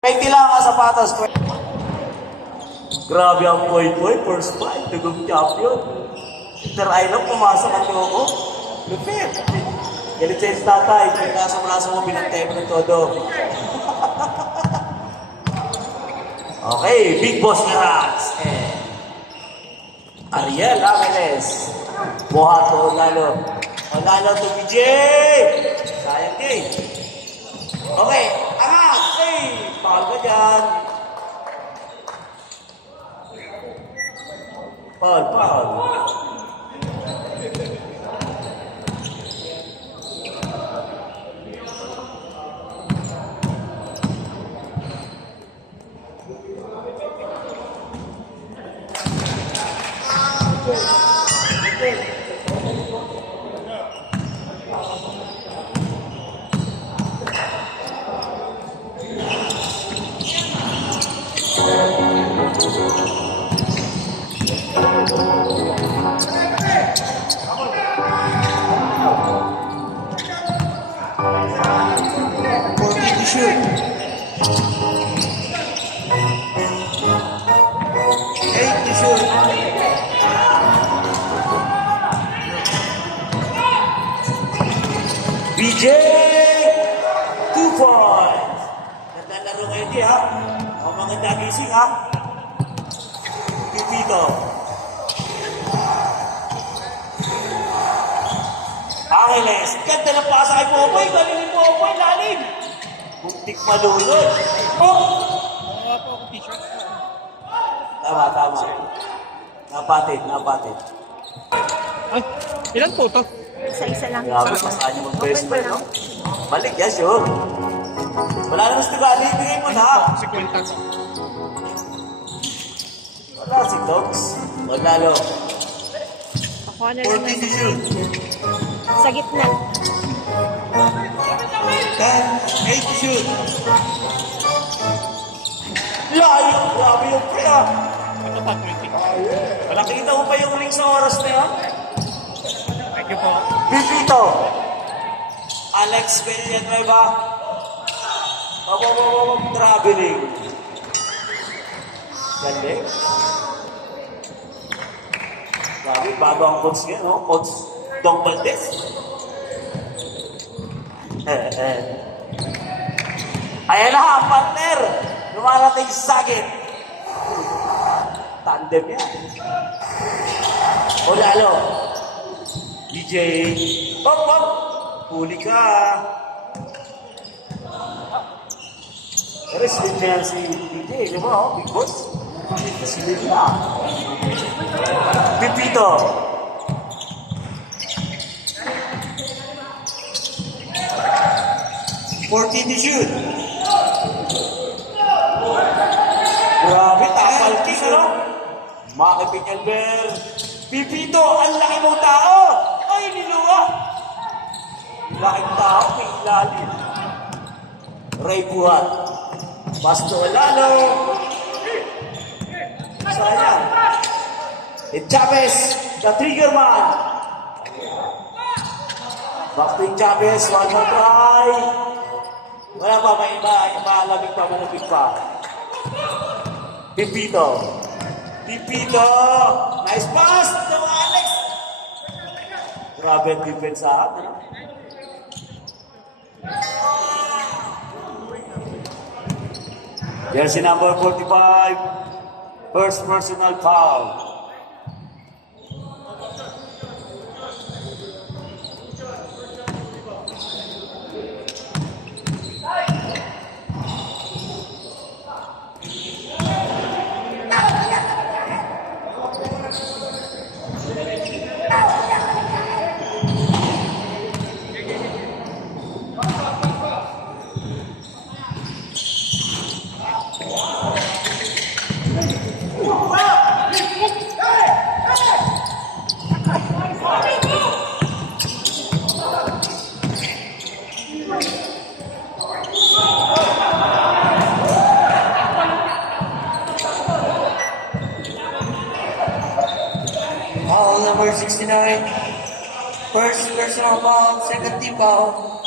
20 lang ang sapatos. Grabe ang boy, first fight, tugong champion. Try lang, pumasok ang loko. Lupit. Galit sa yung tatay, kung nasa mo, binantay mo ng todo. Okay, Big Boss Rats. Ariel Aviles. Mohato Lalo. Lalo to BJ. Sayang game. Okay, angat. Hey, bakal ka dyan. Paul. BJ! 2 points! Naglalaro kayo di ha? Ang maganda gising ha? Pipito. Angeles. Ganda ng pasa kay Popoy. Galing ni Popoy. Lalim. Buntik malulod. Oh! Wala po ako t-shirt. Tama. Napatid. Ay, ilan po to? Isa-isa lang. Grabe, masaan yung mag-best friend, no? Balik, yes, yun. Wala naman si Tigali, bigay mo na. Si Quintas. Wala si Togs. Wala, lo. Ako na naman 14 to shoot. sa gitna. 10, 8 to shoot. Layo, grabe yung kaya. Ito pa, 20. Wala, kita mo pa yung ring sa oras na yun. Thank you po. Pipito. Alex Villanueva. Traveling. Galing. Grabe, bago ang coach niya, no? Coach Dong Valdez. Ayan na, partner. Lumalating sagit. Tandem yan. O lalo. DJ. Hop. Huli ka. Respect na yan si DJ. Di ba, oh? Big boss. Silid na. Pipito. $14 to shoot. Grabe, tapal king, ano? Maki Pinyalber. Pipito, ang laki mong tao. Ay, niluwa. Laking tao, may ilalim. Ray Buhat. Basto Lalo. Sayang. Chavez, the trigger man. Back to Chavez, one more try. Wala pa, may iba. Malamig pa. Pipito. Nice pass. No, Alex. Grabe ang defense sa akin. Jersey number 45. First personal foul. Number 69. First personal foul, second team foul.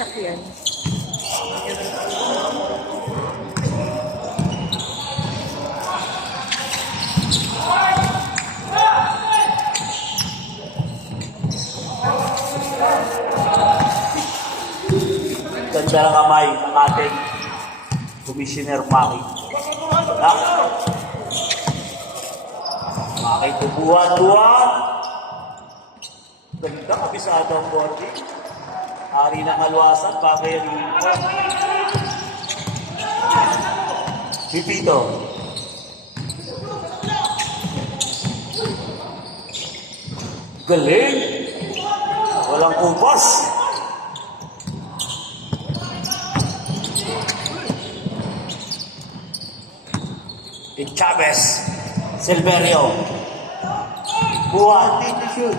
Bagsak yan. Ganda ng kamay ng ating Commissioner Maki. Maki tubuhan-tubuhan. Ganda, kabisado ang boarding. Hari ng alwasan, bagay ang uniform. Pipito. Galing. Walang kupas. Chavez. Silverio. Buhat. Dito shoot.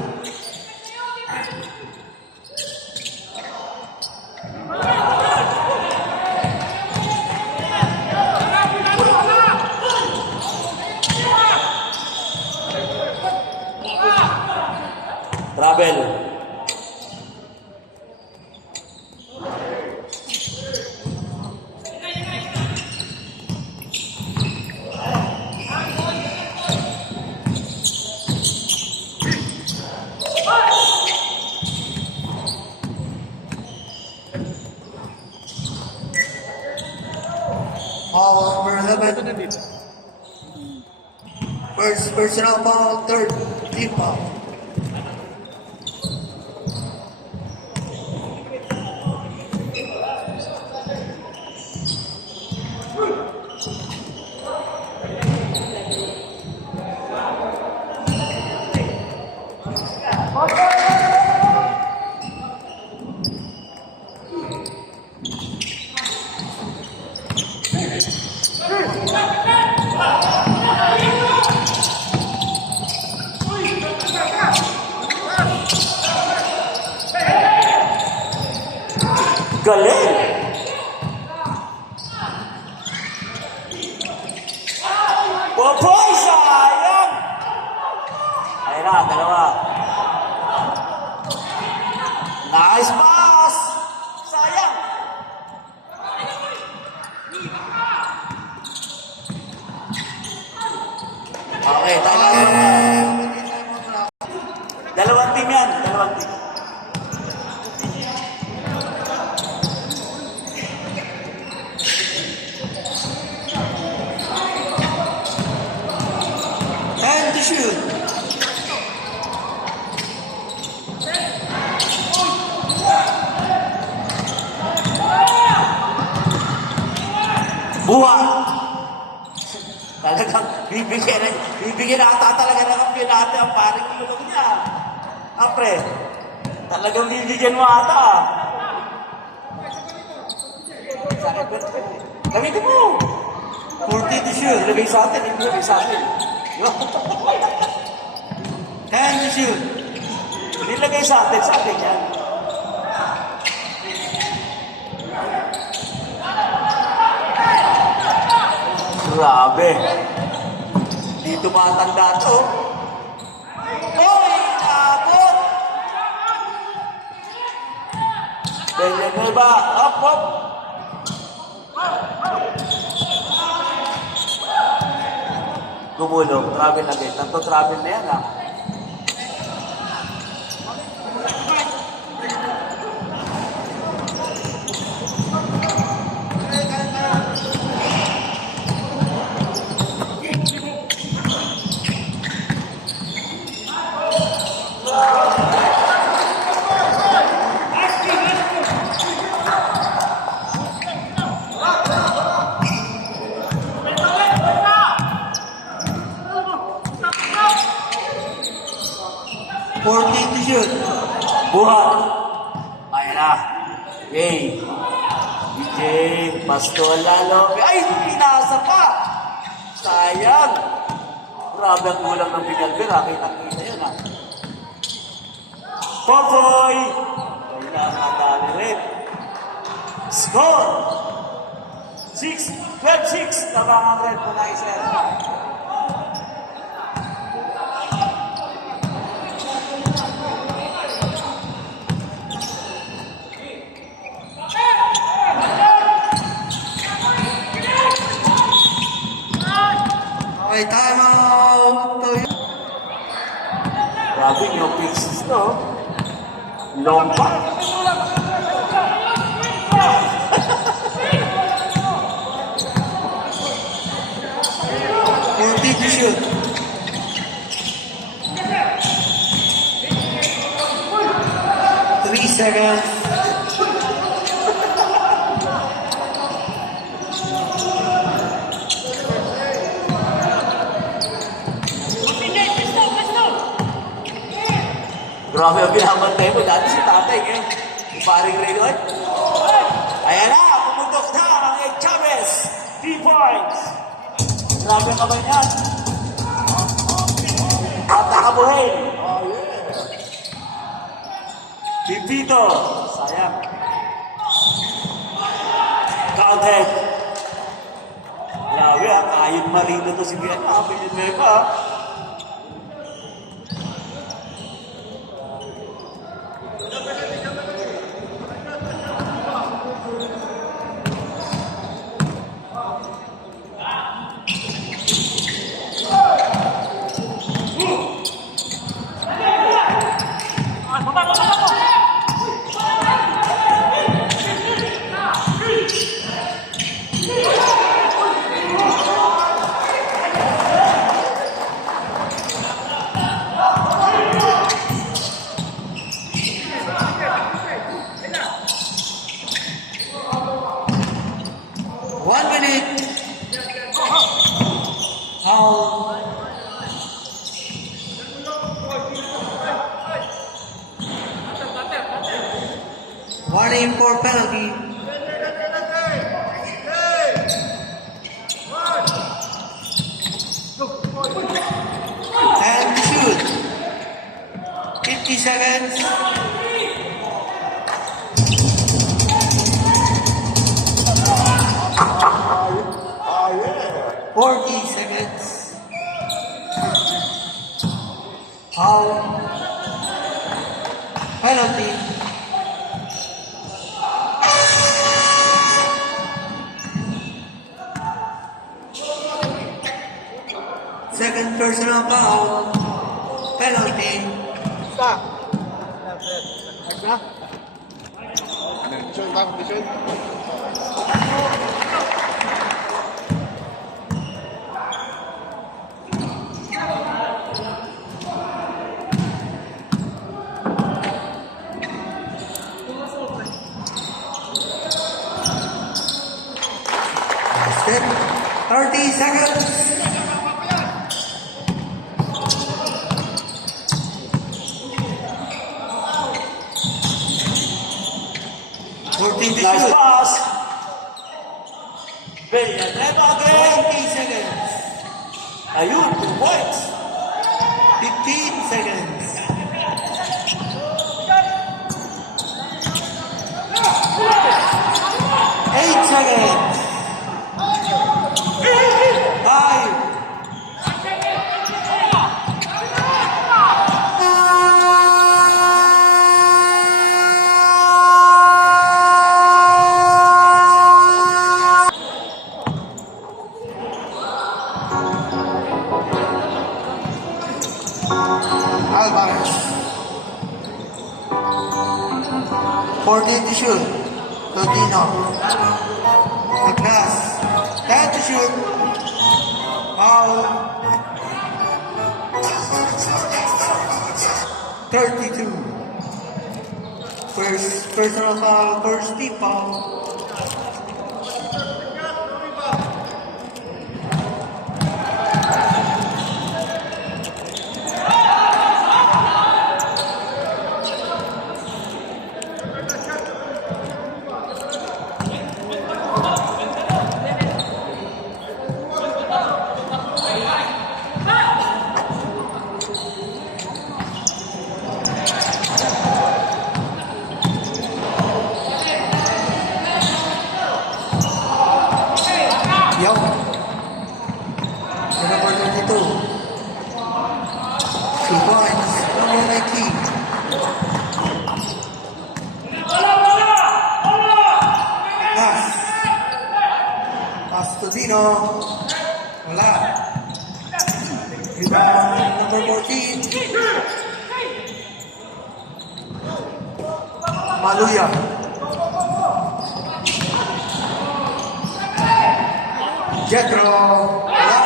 Travel. Foul number 11. Ito na dito. First personal foul, third team foul. Galing! Popoy! Sayang! Ayun na, dalawa. Nice pass! Sayang! Okay, tama. Dalawang team yan, dalawang team. And to shoot. Buwan! Talagang bibigyan ata talaga ng kampiyonato ang paring ilong niya. Apre, talagang bibigyan mo ata. Sakit ba ito? Gamitin mo! 40 to shoot. Nilagay sa atin, hindi nilagay sa atin. And to shoot. Nilagay sa atin yan. Grabe. Di tumatanda to. Oy! Nakot! Pwede ba? Up, up! Gumulong. Travel na gate. Tanto travel na yan, ha? To shoot. Buhat. Ayan na. Yay. DJ, Pastor Lalo. Ay, pinasa pa. Sayang. Grabe ang ulang ng Pinalber. Kita-kita yun, ha. Popoy. Kailangan rin. Score. 12-6. Tabangang red po na isa. Grabe yung pieces, no? Long pa. 40 to shoot. Three seconds. Grabe ang binabantay mo. Dati si tatay, eh. Yung paring Reno, eh. Ayan na, pumutok na ang Ed Chavez. 3 points. Grabe ang kamay niya. At nakabuhin. Pipito. Sayang. Counted. Grabe, ayun marino to si Vietnam. Pinidmeka, ah. One minute. Foul. Warning for penalty. And shoot. 50 seconds. Oh, yeah. 40 seconds. Foul. Penalty. Second personal foul. Penalty. Step. 30 seconds. Nice pass. Villanueva again. 20 seconds. Ayun, 2 points. 15 seconds. 8 seconds. 5. Alvarez. 40 to shoot. Totino. The pass. 10 to shoot. Foul. 32. First personal foul. First team foul. Yup. Number 22. 2 points. Number 19. Pass. Pass to Dino. Wala. Rebound number 14. Maluya. Jetro. Wala.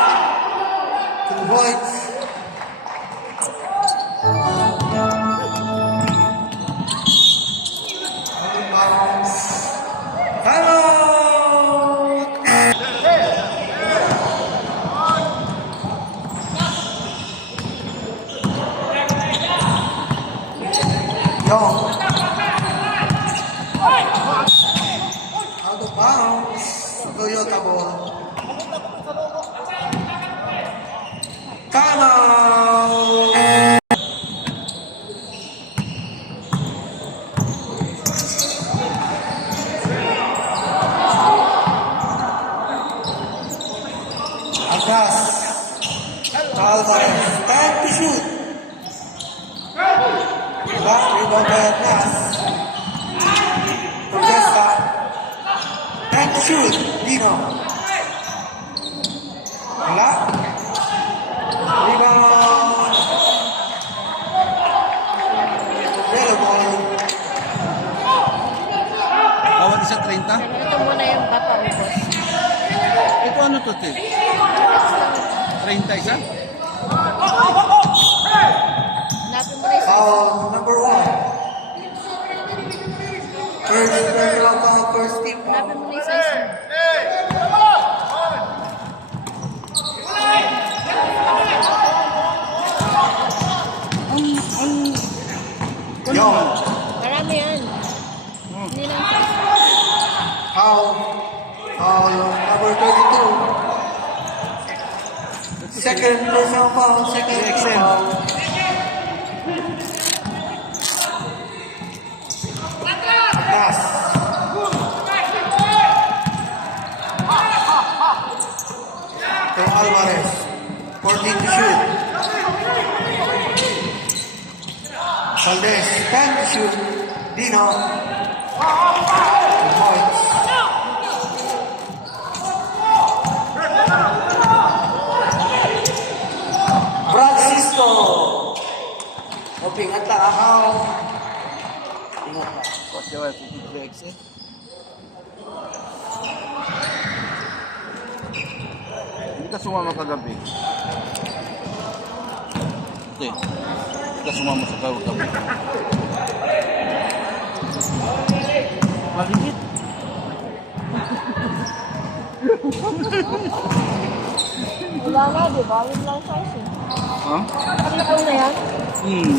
2 points. Bounce. Time out. Young. Out of bounds. Toyota ball. Time out. Agas. Alvarez. Time to shoot. Back rebound by Agas. Protesta. Time to shoot. Dino. Wala. Rebound. Yellow ball. Bawat isa 30? Ano, ito muna yung papaubos. Ito ano to, Tim? 30 isa? Hanapin mo na yung Foul number 1. First personal foul, first team foul. Hanapin mo na yung size mo. Young. Marami yan. Hindi lang size mo. Foul. Foul number 32. Second personal foul, second team XM. foul. Pass. To Alvarez. 14 to shoot. Valdez. 10 to shoot. Dino. 2 points. Francisco. O, pingat lang ha. Foul. Pingat lang. Coach Joel, 53X eh. Hindi ka sumama kagabi. Hindi. Hindi ka sumama sa kagabi. Maligit. Wala na, di ba? Yun lang size eh. Ha? Ito na yan. Hmm.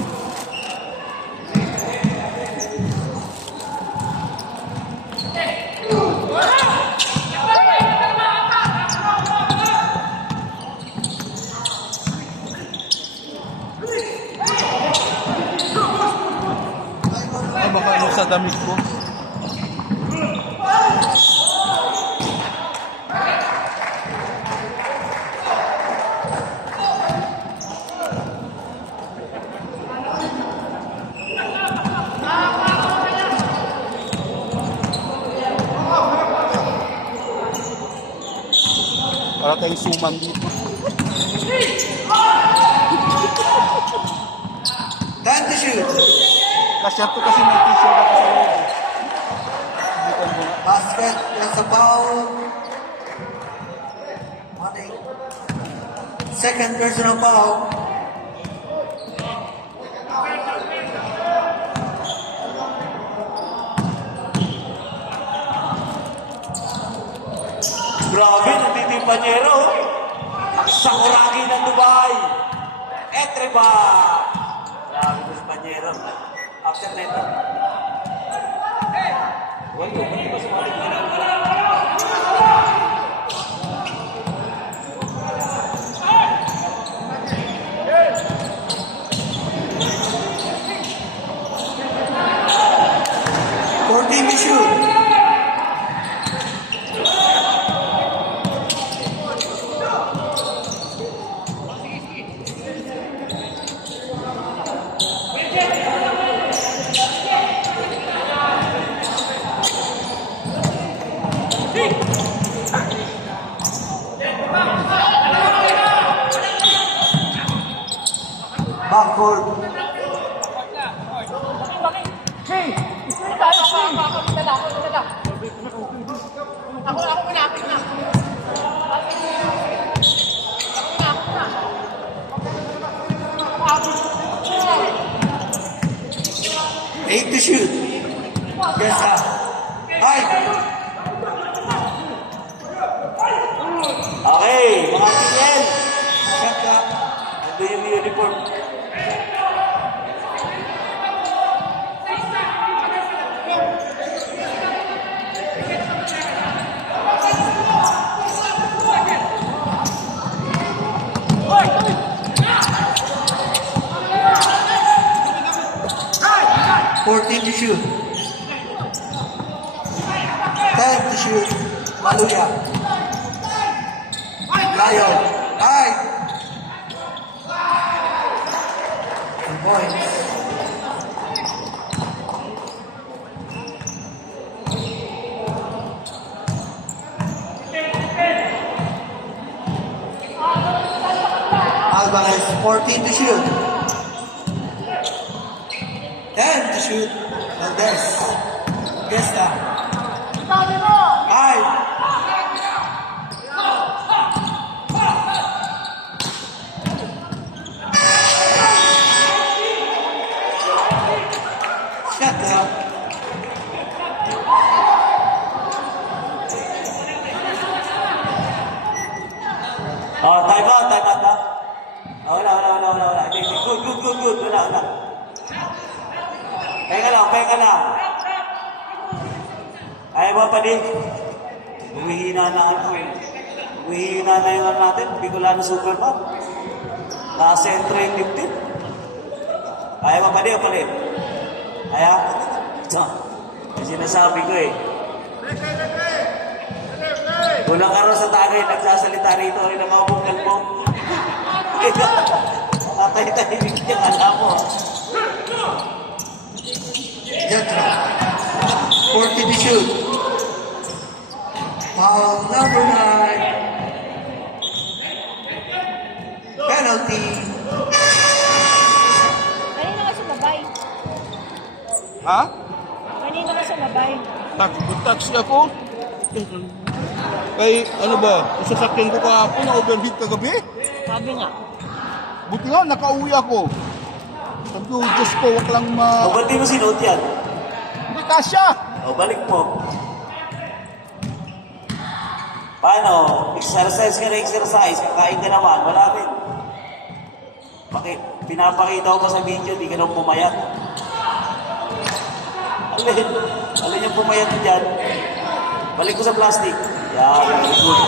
Ah, baka ano sa damit ko. Para tayong suman dito. 10 to shoot. Kasyat to kasi may t-shirt ako sa loob. Bukan mo. Basket is a foul. 1-8. Second personal foul. Grabe, nandito yung Panyero. Ang sakuragi ng Dubai. Etreba. Grabe ko si Panyero. After neto. Walo, hindi ba sumali? To shoot. Backcourt. uniform. Fourteen to shoot. 10 to shoot. Maluya. Lion. Ay! 2 points. Alvarez, 14 to shoot. 10 to shoot. Valdez. Gesta. Ay! Shut up. Oh, time out ba? Oh, wala. Hindi. Good. Wala. Peka lang. Ayaw mo pa din. Humihina na Humihina na yung ano natin. Bicolano Super Cup. Naka-sentro yung diptip. Ayaw mo pa din o palit? Ayaw? Ito. Yung sinasabi ko eh. Unang araw sa tagay, nagsasalita rito rin ang mga bukal mo. Matay-tahimik niya, alam mo. Yatra. 40 to shoot. Foul number 9. Penalty. Kanina ka sumabay. Ha? Kanina ka sumabay. Taxi ako. Kay ano ba? Isasakyan ko kahapon na overheat kagabi. Sabi nga. Buti nga, nakauwi ako. Sabi ko, Diyos ko, wag lang O, ba't di mo sinuot yan? Hindi kasya! O, balik mo. Paano? Exercise ka na exercise. Kakain ka naman. Wala rin. Pinapakita ko pa sa video, di ka nang pumayat. Alin yung pumayat dyan? Balik ko sa plastic. Yeah, very good.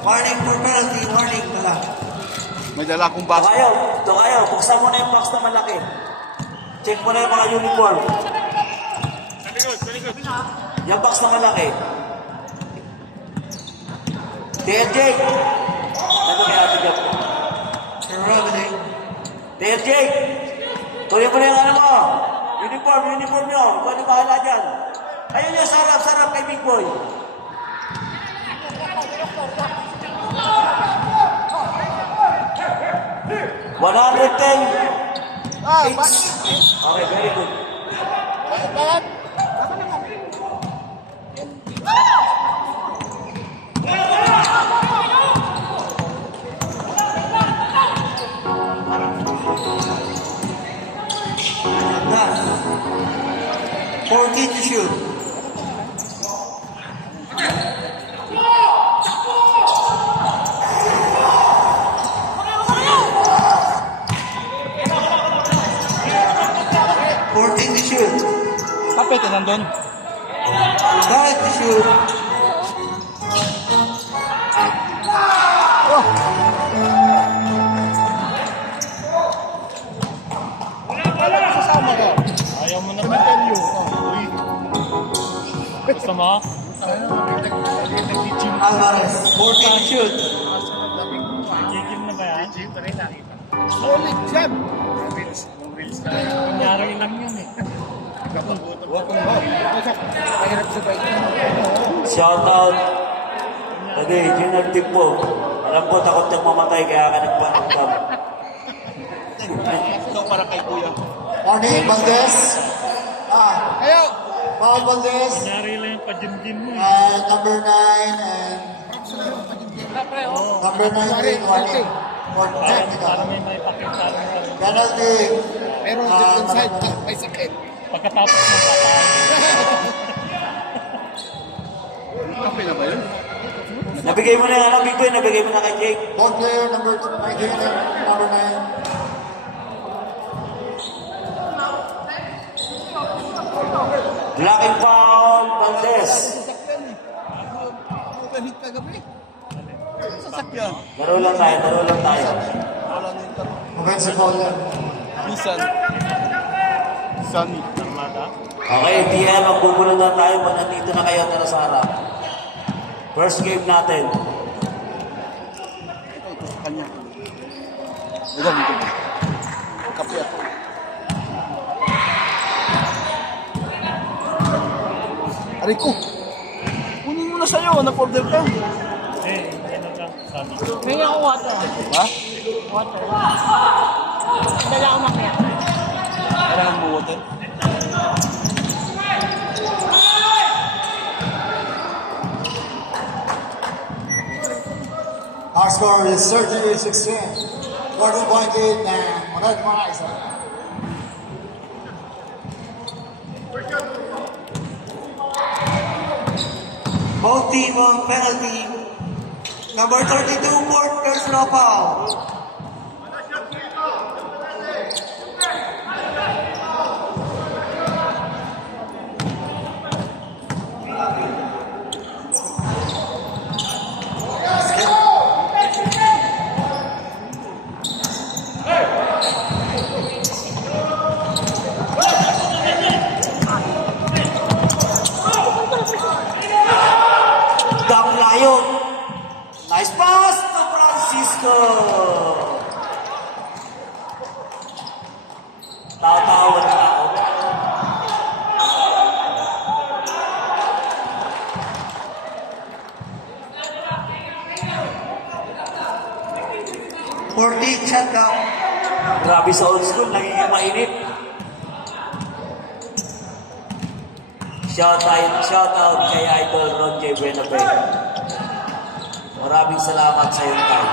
Warning for penalty. Warning pala. May dala akong basket. Tokayo, buksan mo na yung box na malaki. Check mo na yung mga uniform. Yung box na malaki. DJ! Ano kaya ate Gap? Traveling. DJ! Tuloy mo na yung ano mo. Uniform nyo. Ikaw na bahala dyan. Ayun yung sarap kay Big Boy. Ah, Okay, very good. Done. 14 to shoot. Kapit na nandun. 5 to shoot. Oh! Wala ka sasama ka. Ayaw mo na ba? Cemetery. Uy. Gusto mo? Alvarez. 14 to shoot. Gigim na ba yan? Solid jab. Kunyari lang yun eh. Shout out. Kasi yung nag-tip mo. Alam ko, takot niyang mamatay kaya ka nagpanagpam. Ito para kay Kuya. Warning, Valdez. Ayaw! Paul Valdez. Kunyari lang yung pajimjim mo eh. And number 9 and number 19. Warning. For Para technical. may pakita rin. Penalty. Pero different side, may sakit. Pagkatapos ng kakain. Kape na ba yun? Nabigay mo na yung alam, Big Boy. Nabigay mo na kay Jake. Ball player number 19 and number 9. Blocking foul, Valdez. Sasakyan eh. Hit kagabi. Sasakyan. Laro lang tayo, laro lang tayo. Wala na yung taro. Offensive foul yan. Bisan. Sunny. Armada. Okay, TL, magbubulo na tayo. Nandito na kayo, tara sa harap. First game natin. Ito sa kanya. Ito, dito. Kape ako. Aray ko. Kunin mo na sa'yo. Nag-order ka. Ano lang, sabi. May ako water. Ha? Water. Dala ako mamaya. Kailangan mo water. Our score is 38-16. Quarter point lead ng Monad mga isa. Both team on penalty. Number 32, fourth personal foul. Dang Lion. Nice pass to Francisco. Tao-tao na tao. Shut down. Grabe sa old school, nagiging mainit. Shout out kay Idol Ron J. Buenabel. Maraming salamat sa iyong time.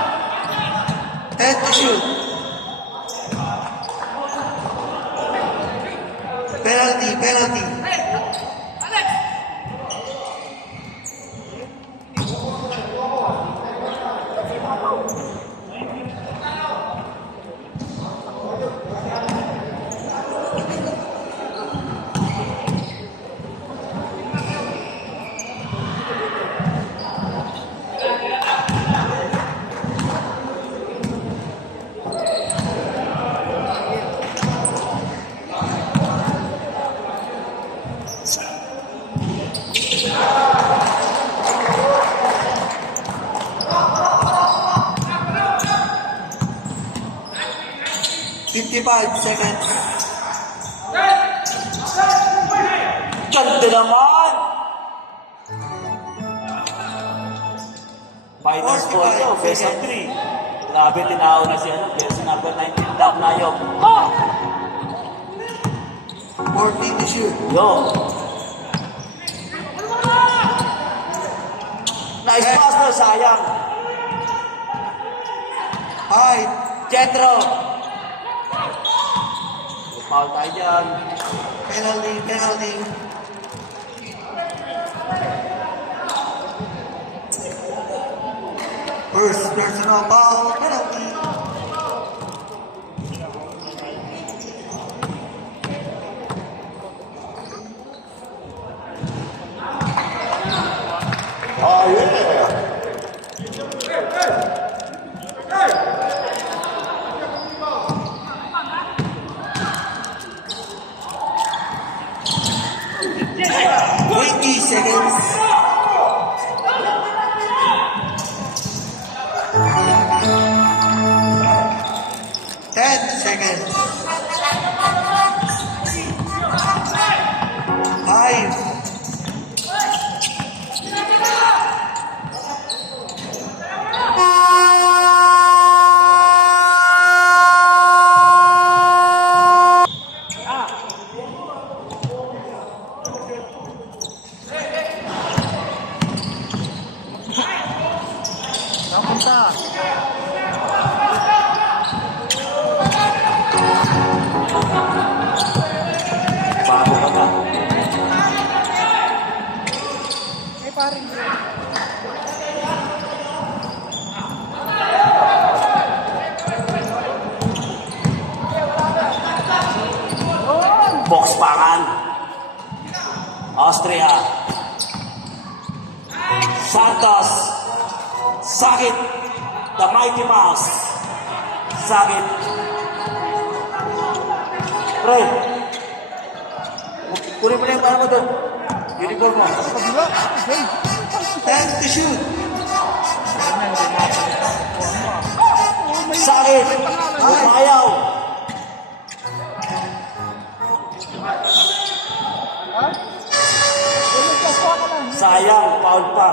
Head to shoot. Penalty. Seconds. Ganda naman! Final score nyo, best of 3. Grabe, tinao na si best number 19, Dap Nayok. 14 to shoot. Yo! Nice pass na, sayang. Hi. Jetro! Foul tayo dyan. Penalty. First personal foul, penalty. Oh yeah. 20 seconds. Napunta. Austria. Santos. Sakit. The Mighty Mouse. Sakit. Pre. Kunin mo na yung mo doon. Uniform mo. Kabila. Okay. 10 to shoot. Sakit. Umayaw. Ha? Nagkaswa ka lang. Sayang. Foul pa.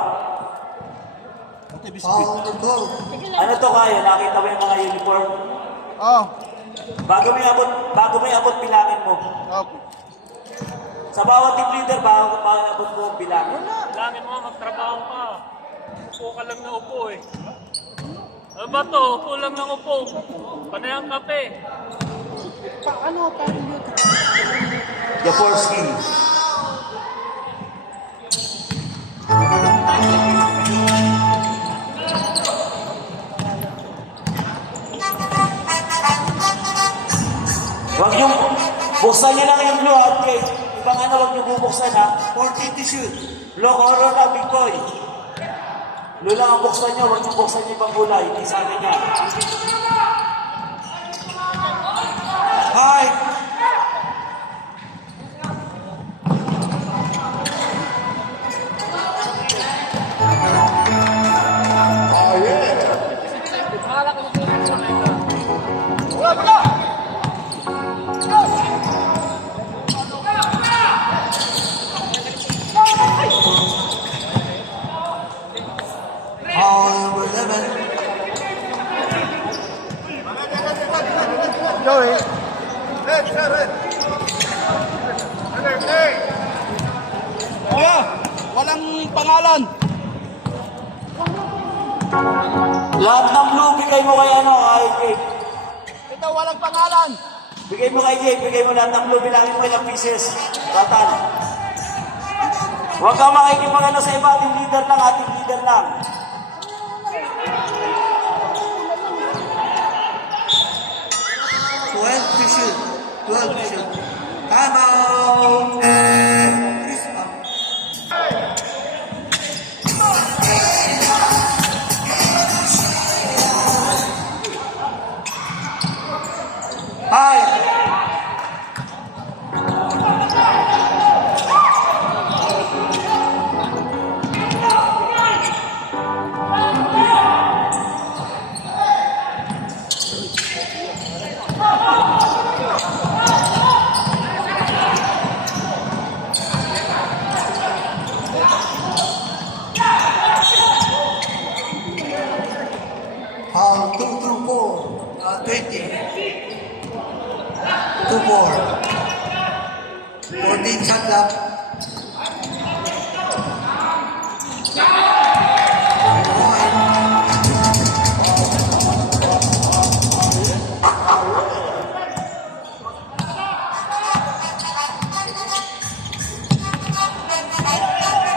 Okay, biscuit. Foul number 12. Ano to kayo? Nakita mo yung mga uniform? Oh. Bago mo abot, bilangin mo. Okay. Sa bawat team leader, bago abot mo, bilangin. Langin mo, magtrabaho ka. Upo ka lang na upo eh. Ano ba to? Upo lang ng upo. Panay ang kape. Paano tayo yun? Jaworski. Huwag niyo, buksan niyo lang yung blue at cake. Ibang ano, huwag niyo bubuksan ha. 14 to shoot. Blue color na, big boy. Blue lang ang buksan niyo, huwag niyo buksan niyo ibang kulay. Hindi sa akin yan. Hi. Foul number 11. Joey. Kuya, walang pangalan. Lahat ng blue, bigay mo kay ano, kay Jake. Ito, walang pangalan. Bigay mo kay Jake, bigay mo lahat ng blue, bilangin mo ilang pieces. Batan. Huwag kang makikipag-ano sa iba, team leader lang, ating leader lang. To shoot. 12 to shoot. Time out. Chris up. Hi. Foul 2 through 4. 20. 2-4. 14 shot clock.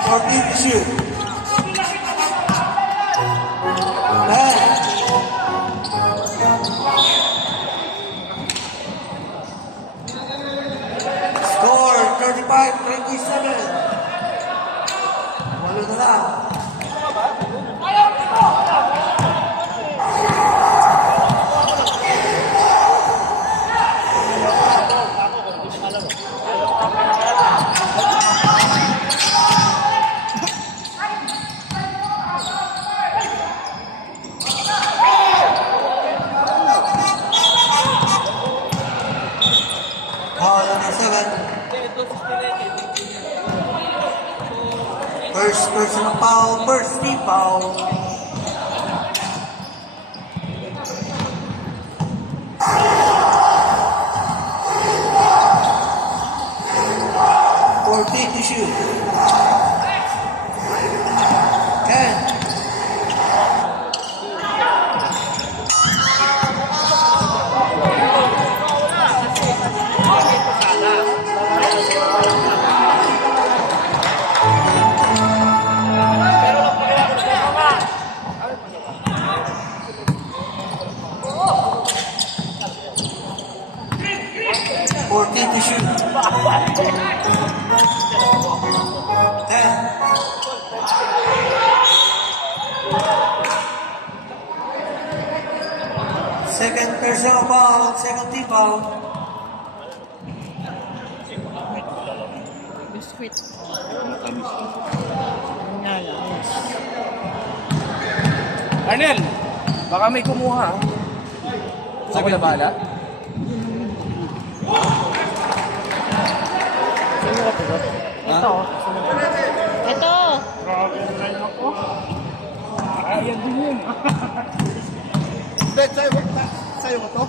To shoot. 10. Score 35-27. Walo na lang. Foul number 7. First personal foul, first team foul. To shoot. 10. 14 to shoot. 10. Second personal foul, second team foul. Biscuit. Arnel, baka may kumuha. Ako na bahala? Ito. Ito. Ayan din yun. Dahil sa'yo ko to?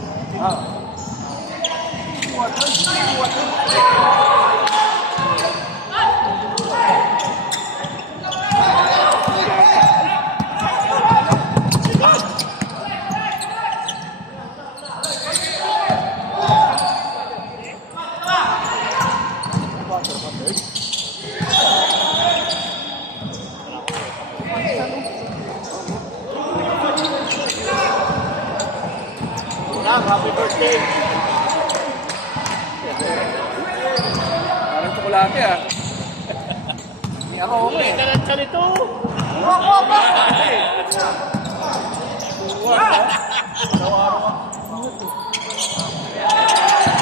Happy birthday! Parang tsokolate ah. Hindi ako okay. Talansa nito!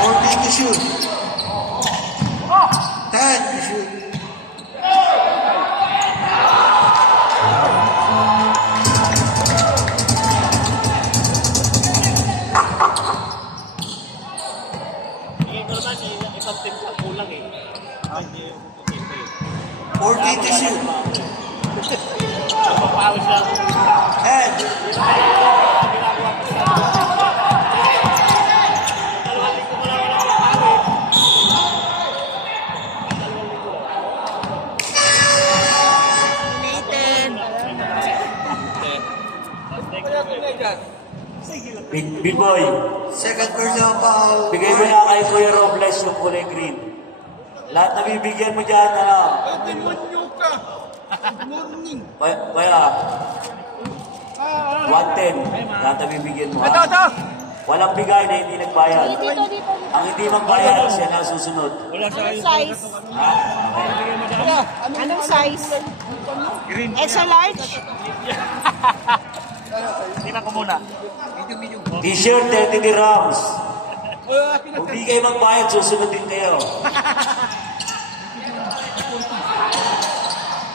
14 to shoot. 10 to shoot. Ito naman, isang team lang kulang eh. Hindi yung 14 to shoot. mapawis lang. 10. Big boy, Second personal foul. bigay mo na kay Kuya Robles yung kulay green. Lahat na bibigyan mo dyan, ano? Demonyo ka! Good morning! Kaya, 110, lahat na bibigyan mo. Ito, ha? ito! Walang bigay na hindi nagbayad. Dito. Ang hindi magbayad, siya na susunod. Anong size? Ha? Anong size? Extra large? Tingnan ko muna. T-shirt, 30 dirhams. Kung di kayo magbayad, susunod din kayo.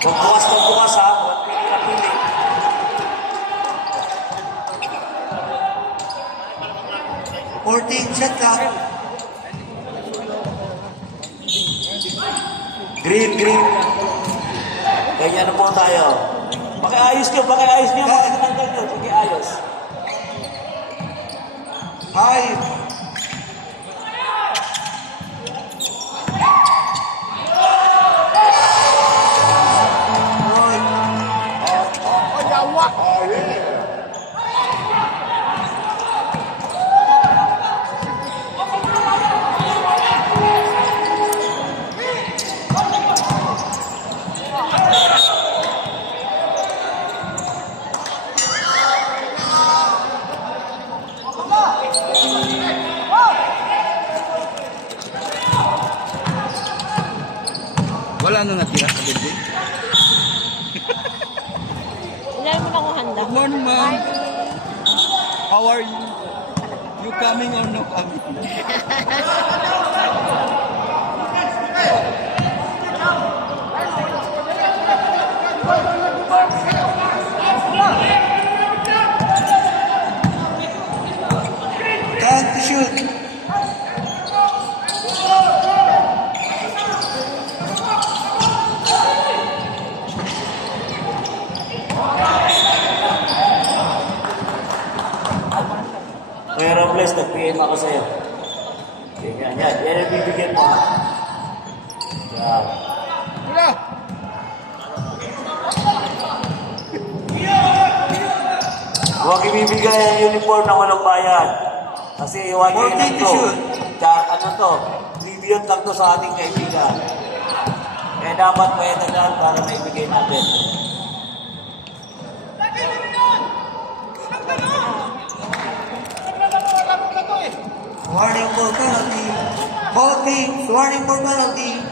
Kung bukas na bukas ha, huwag pili na pili. Shot clock. Green. Ganyan na po tayo. Pakiayos nyo. Mga tinanggal nyo. Pakiayos. 5. Wala na natira sa building. Ilan mo na kung handa? Good morning, ma'am. How are you? You coming or no coming? Time to shoot. Kuya Robles, nag-PM ako sa'yo. Yan. Yan ang bibigyan mo. Yan. Wala! Huwag ibibigay ang uniform na walang bayad. Kasi iwan kayo lang to. Ano to? Bibigyan lang to sa ating kaibigan. Kaya dapat pwede lang para maibigay natin. Warning for penalty. Both teams, warning for penalty.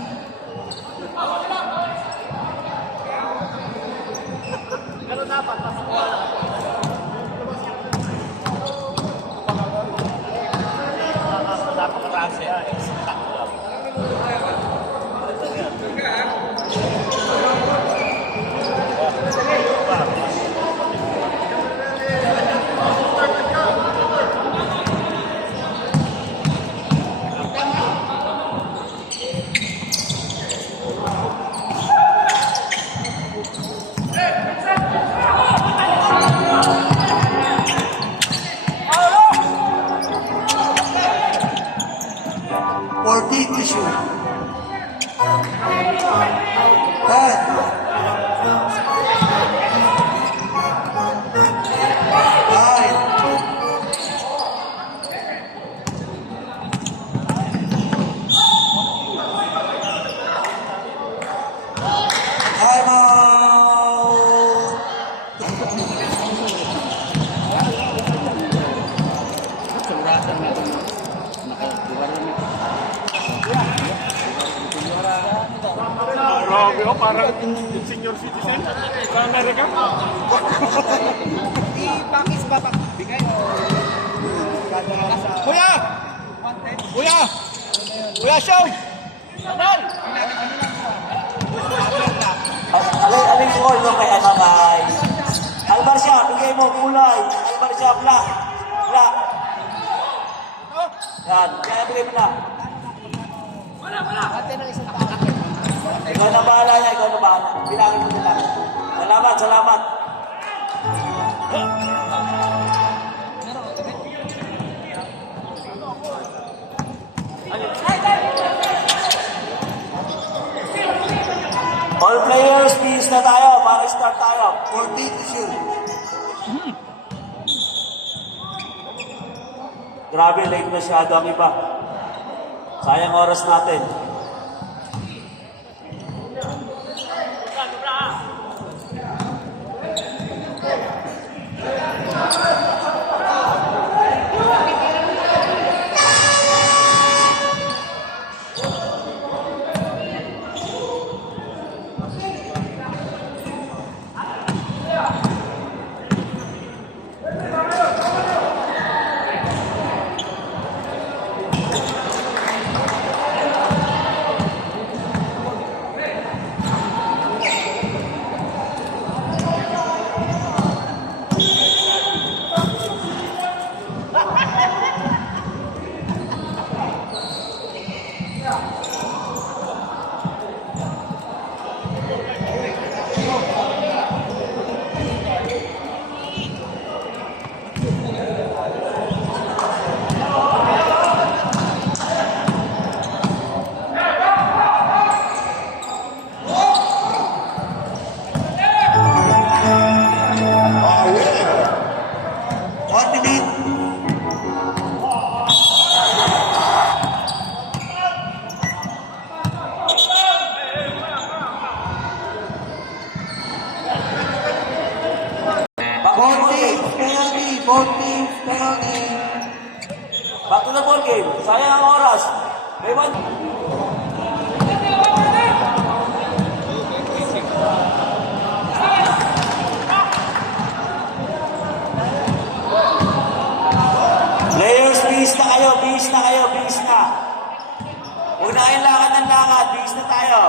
To shoot. 10. Grabe oh, parang senior citizen sa Amerika. Ipakis ba bigay o? Kuya! Kuya! Kuya, show! Aling call mo kay Anamay. Albarcia, bigay mo kulay. Albarcia, black. Black. Yan, kaya bigay mo na. Ikaw na bahala niya, ikaw na bahala. Bilangin mo nila. Salamat, salamat. All players, please na tayo para start tayo. 14 to shoot. Grabe, late masyado ang iba. Sayang oras natin. Back to the ball game. Sayang ang oras. May one. Players, bihis na kayo, bihis na kayo, bihis na. Huwag na kayong lakad ng lakad, bihis na tayo.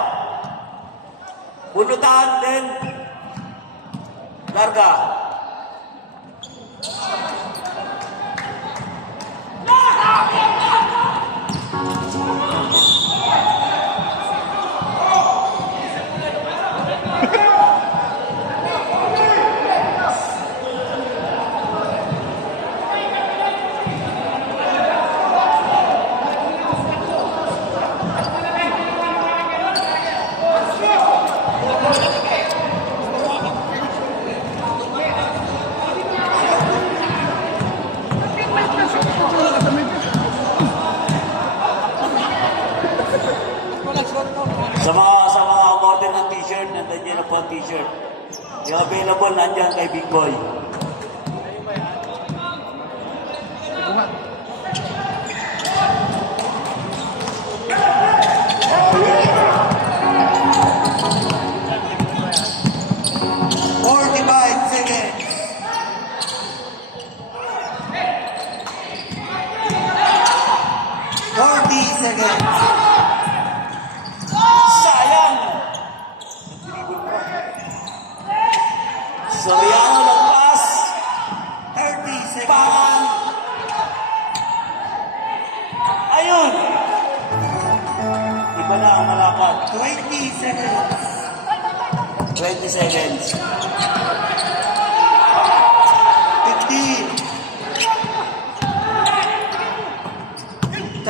Punutan, then larga. Sa mga umorder ng t-shirt, nandiyan yan po ang t-shirt. Yung available, nandiyan kay Big Boy. 20 seconds. 20 seconds. 15. 10.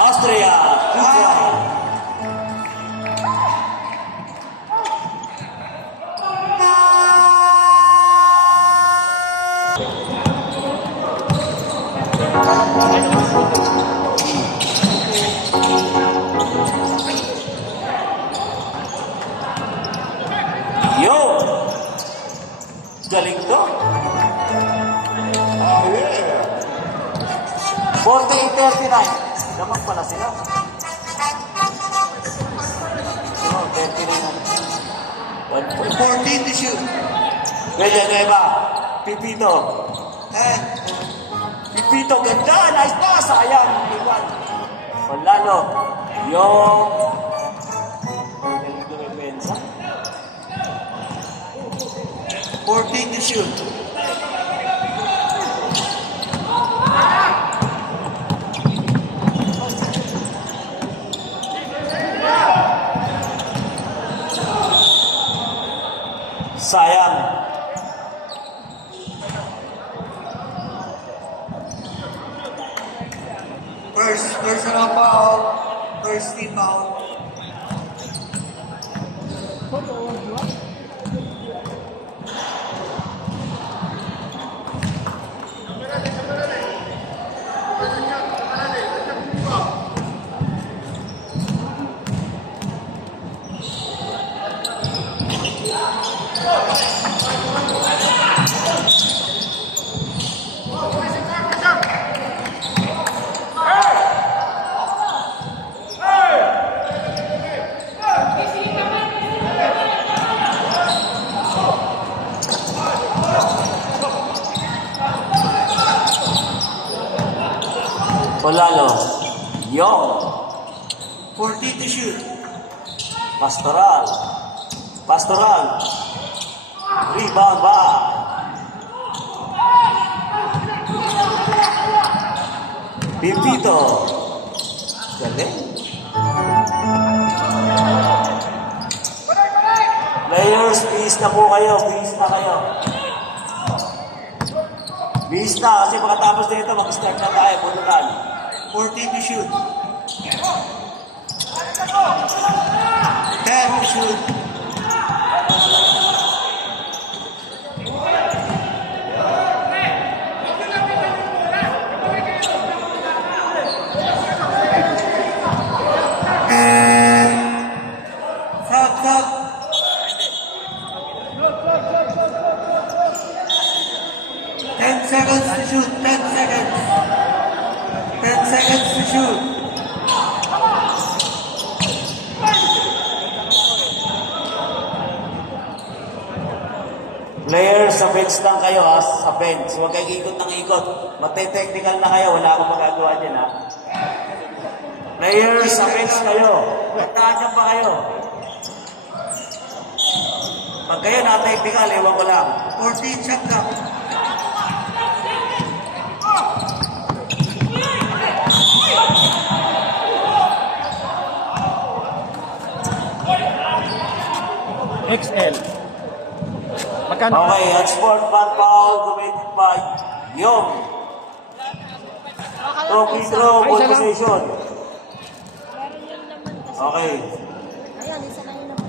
Austria. Good job. Yo! Galing to. Oh, yeah. 48-39. Lamang pala sila. Oh, 39 na. 14 to shoot. Pwede, Nueva. Pipito. 10. Pipito, ganda. Nice na. Sayang. Iwan. Panlalo. Yung... Galing ko may pensa. 14 to shoot. Sayang. First personal foul. First team foul. Panlalo. Yung... 14 to shoot. Pastoral. Pastoral. Rebound ba? Pipito. Galing. Players, bihis na po kayo. Bihis na kayo. Bihis na kasi pagkatapos nito mag-start na tayo. Bulukan. 14 to shoot. 10 to shoot. Stop. 10 seconds to shoot. 10 seconds. 10 seconds to shoot. Players, sa bench lang kayo ha. Sa bench. Huwag kayong ikot ng ikot. Mate-technical na kayo. Wala akong magagawa dyan ha. Players, sa bench kayo. Tandaan nyo ba kayo? Pag kayo na-technical, ewan ko lang. 14 shot clock. XL. Magkano? Okay, at sport fan foul committed by Yom. Talking through, ball possession. Meron yung naman kasi. Okay. Ayan, isa na yun naman.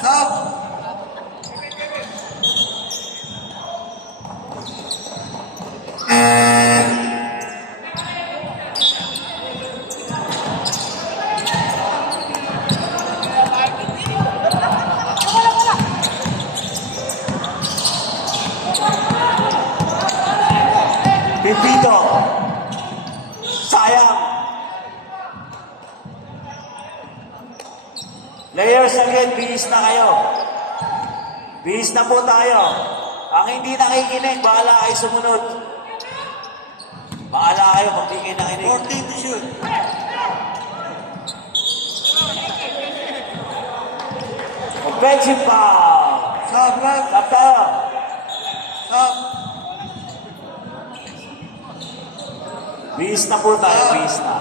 Stop. Players again, bihis na kayo. Bihis na po tayo. Ang hindi nakikinig, bahala kayo sumunod. Bahala kayo kung hindi kayo nakinig. 14 to shoot. Offensive foul. Stop, ref. Stop tayo. Stop. Bihis na po tayo, bihis na.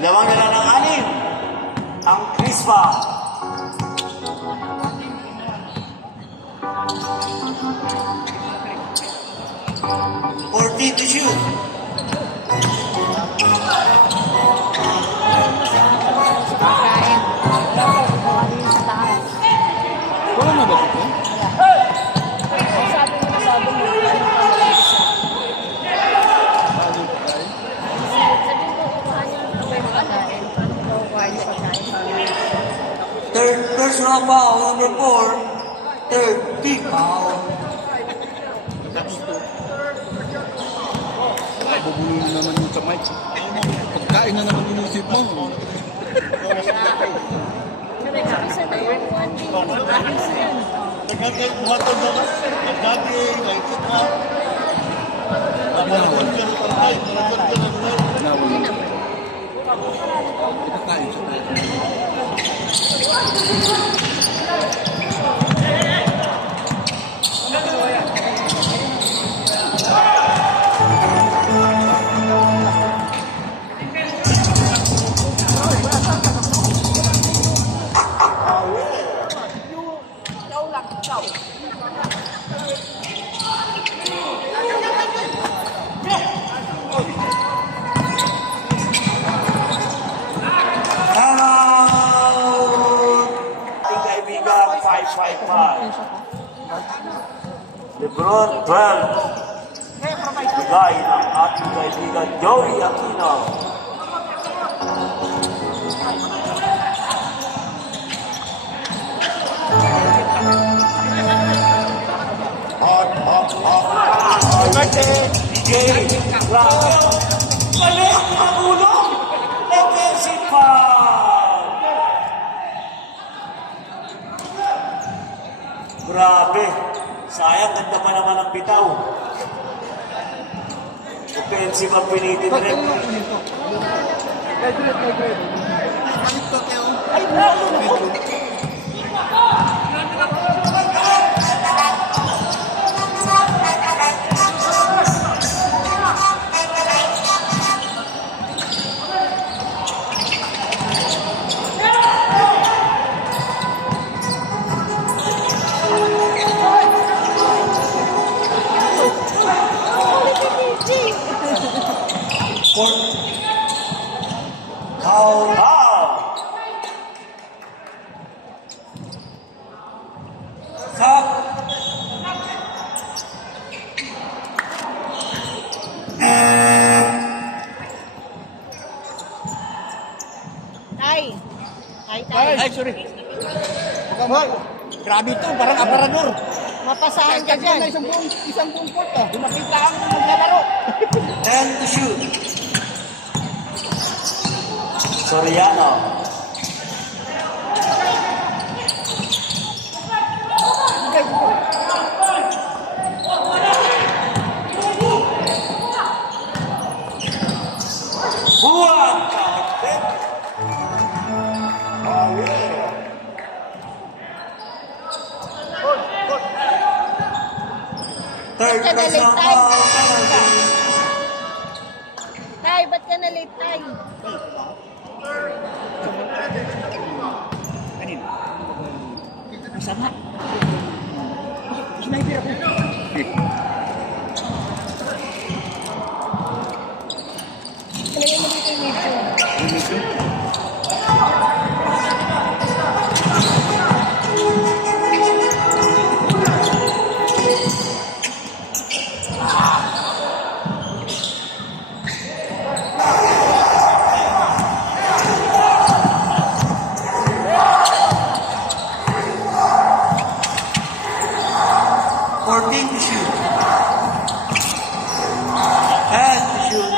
Lawang na lang ng anim. Ang Crispa. To shoot. Kain. Sa taas. Wala na ba ito? Sabi mo, sabi mo, ano pa mag-isa. Sabi ko, kukuha niyo ng may pagkain. Paano ko kukuha niyo pagkain? First round foul, number 4. Third, kick foul. Bubulong na naman yung kamay. Pagkain na naman inisip mo. Sabi ka, isa na yung 1 minute. Ayos yan. Pagkain siya tayo. Ating kaibigan, 555. Lebron, 12. Bigay ng ating kaibigan, Joey Aquino. DJ Brown. Mali ang ulo. Offensive foul. Grabe. Sayang, ganda pa naman ang bitaw. Offensive ang pinitin rin. Foul. Foul. Stop. Tay. Tay. Ay, sorry. Grabe ito, parang aparador. Mapasahan ka dyan. Isang buong court ah. Dumating lang ang maglalaro. 10 to shoot. Soriano. Buwan. Third Ba't ka first na-late, round Tay? foul. Penalty. Tay, ba't ka na-late, Tay? Talaga mo dito yung medyo. 14 to shoot. 10 to shoot.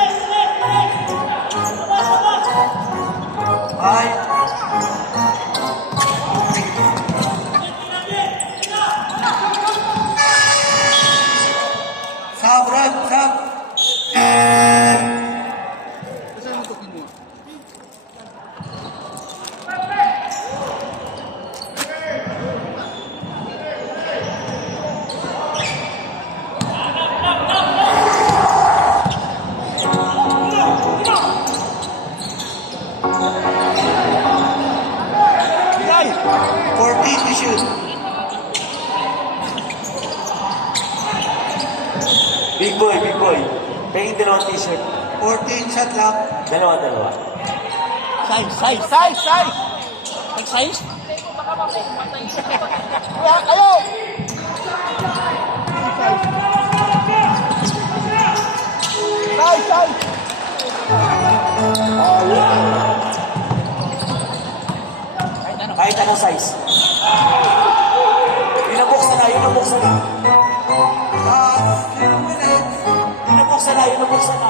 5. Sub, run, sub. Saan mo ito kinuha? Bilay! 14 to shoot. Big boy, big boy. Pahingin dalawang t-shirt. 14 shot clock. Dalawa, dalawa. Size! Nag-size? Kaya kayo! Size! Kahit anong size. Yun ang buksan na. Last 2 minutes. Yun ang buksan na.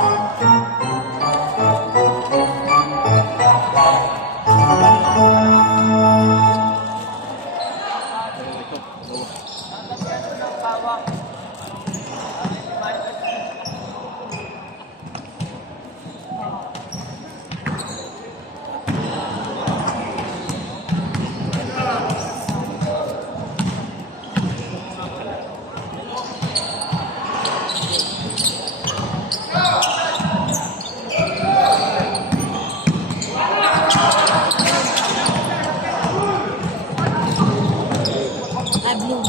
Ah, blue.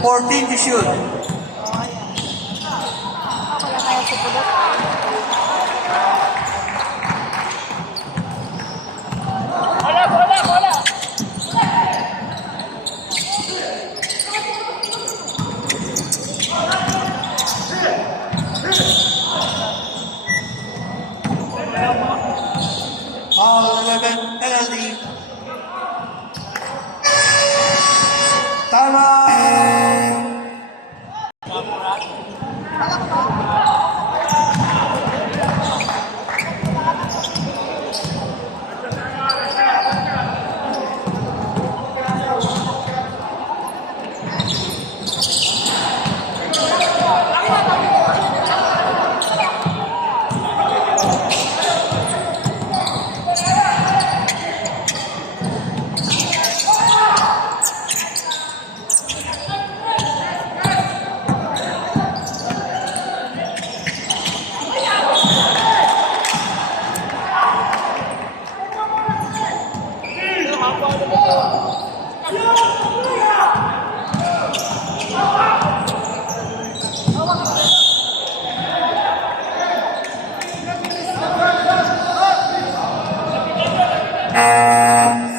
14 to shoot. Wala tayo sa pulot. Foul 11 penalty. Timeout.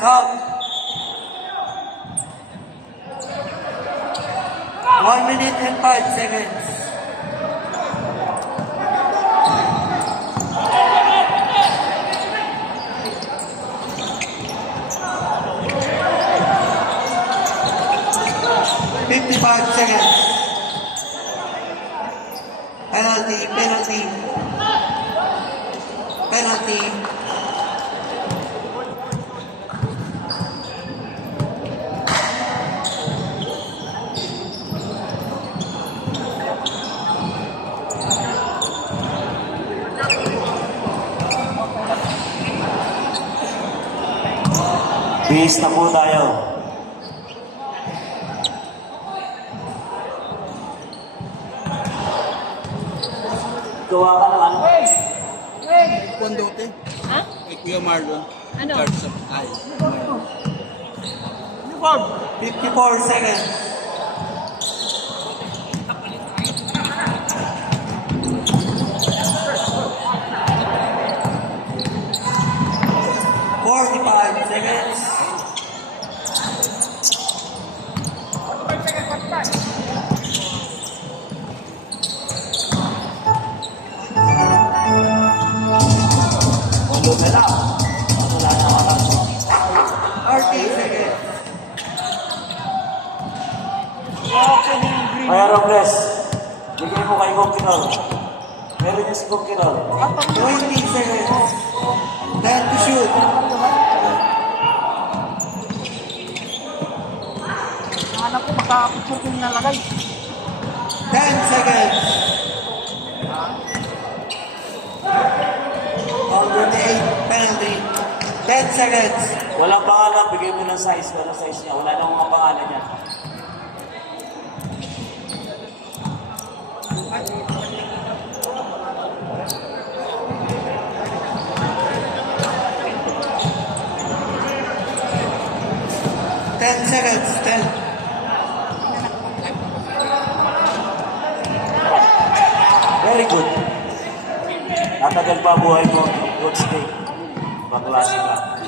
Stop. 1 minute and 5 seconds. Seconds. Penalty. Bihis na po tayo. Gawa ka ng ano? Kondote. Ha? Kay Kuya Marlon. Ano? Cards of Ay. 54 seconds. Seconds. Walo na lang. Wala na wala. 30 seconds. Kaya Robles, bigay mo kay Kokirol. Meron niya si Kokirol. 20 seconds. 10 to shoot. Hanap ko makakapicture ko yung nalagay. 10 seconds. All 28 penalty. 10 seconds. Walang pangalan, bigay mo ng size. Walang size niya. Wala nang mga pangalan niya. Ten seconds. 10. Very good. Tatagal pa buhay mo. Good stay. Maklase ka.